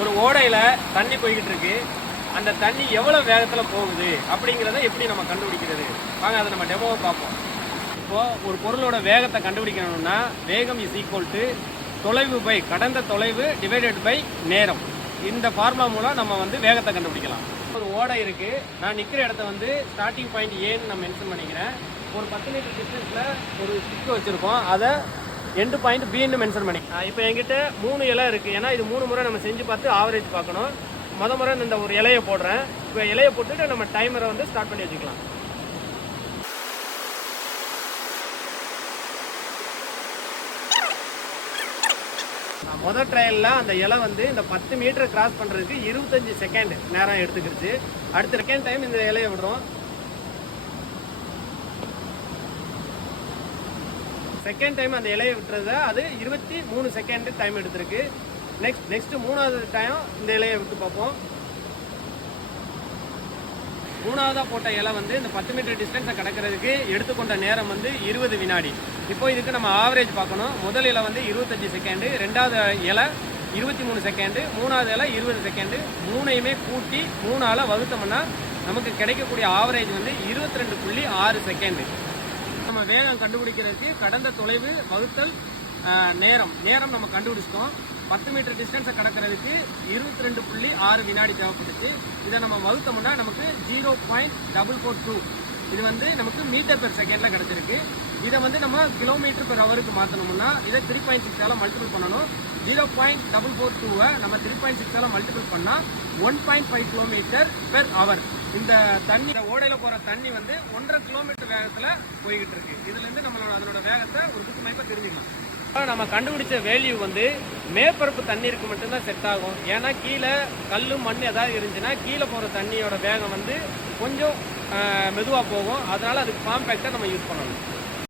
ஒரு ஓடையில் தண்ணி போய்கிட்டு இருக்கு, அந்த தண்ணி எவ்வளோ வேகத்தில் போகுது அப்படிங்கிறத எப்படி நம்ம கண்டுபிடிக்கிறது? வாங்க அதை நம்ம டெமோவை பார்ப்போம். இப்போது ஒரு பொருளோட வேகத்தை கண்டுபிடிக்கணும்னா வேகம் இஸ் ஈக்குவல் டு தொலைவு பை கடந்த தொலைவு டிவைடட் பை நேரம். இந்த ஃபார்முலா மூலம் நம்ம வந்து வேகத்தை கண்டுபிடிக்கலாம். ஒரு ஓடை இருக்குது, நான் நிற்கிற இடத்த வந்து ஸ்டார்டிங் பாயிண்ட் ஏன்னு நான் மென்ஷன் பண்ணிக்கிறேன். ஒரு 10 மீட்டர் டிஸ்டன்ஸில் ஒரு ஸ்டிக் வச்சுருக்கோம், அதை எண்டு பாயிண்ட் பின்னு மென்ஷன் பண்ணி. இப்போ என்கிட்ட 3 இலை இருக்குது, ஏன்னா இது 3 முறை நம்ம செஞ்சு பார்த்து ஆவரேஜ் பார்க்கணும். முறை இந்த ஒரு இலையை போடுறேன். இப்போ இலையை போட்டுட்டு நம்ம டைமரை வந்து ஸ்டார்ட் பண்ணி வச்சுக்கலாம். முதல் ட்ரையலில் அந்த இலை வந்து இந்த 10 மீட்டர் கிராஸ் பண்ணுறதுக்கு 25 செகண்ட் நேரம் எடுத்துக்கிடுச்சு. அடுத்த செகண்ட் டைம் இந்த இலையை விடுறோம். செகண்ட் டைம் அந்த இலையை விட்டுறத அது 23 செகண்ட் டைம் எடுத்திருக்கு. நெக்ஸ்ட் 3வது டைம் இந்த இலையை விட்டு பார்ப்போம். 3வதா போட்ட இலை வந்து இந்த 10 மீட்டர் டிஸ்டன்ஸை கடக்கிறதுக்கு எடுத்துக்கொண்ட நேரம் வந்து 20 வினாடி. இப்போ இதுக்கு நம்ம ஆவரேஜ் பார்க்கணும். முதல் இலை வந்து 25 செகண்டு, 2வது இலை 23 செகண்டு, 3வது இலை 20 செகண்டு. 3ஐயுமே கூட்டி 3ஆல் வகுத்தோம்னா நமக்கு கிடைக்கக்கூடிய ஆவரேஜ் வந்து 22.6 செகண்டு. நம்ம வேகம் கண்டுபிடிக்கிறதுக்கு கடந்த தொலைவு வகுத்தல் நேரம் நம்ம கண்டுபிடிச்சிட்டோம். 10 மீட்டர் டிஸ்டன்ஸை கடக்கிறதுக்கு 22.6 வினாடி தேவைப்பட்டுச்சு. இதை நம்ம வகுத்தோம்னா நமக்கு 0.442. இது வந்து நமக்கு மீட்டர் பெர் செகண்டில் கிடச்சிருக்கு. இதை வந்து நம்ம கிலோமீட்டர் பெர் ஹவருக்கு மாற்றணும்னா இதை 3.6ஆல் மல்டிபிள் பண்ணணும். 0.442 நம்ம 3.6ஆல் மல்டிபிள் பண்ணால் 1.5 கிலோமீட்டர் பெர் ஹவர். இந்த தண்ணி, இந்த ஓடையில் போகிற தண்ணி வந்து 1.5 கிலோமீட்டர் வேகத்தில் போய்கிட்டு இருக்கு. இதுலேருந்து அதனோட வேகத்தை ஒரு குத்துமதிப்பாக தெரிஞ்சுக்கலாம். நம்ம கண்டுபிடிச்ச வேல்யூ வந்து மேற்பரப்பு தண்ணீருக்கு மட்டும்தான் செட் ஆகும். ஏன்னா கீழே கல் மண் ஏதாவது இருந்துச்சுன்னா கீழே போகிற தண்ணியோட வேகம் வந்து கொஞ்சம் மெதுவாக போகும். அதனால் அதுக்கு காம்பேக்டாக நம்ம யூஸ் பண்ணணும்.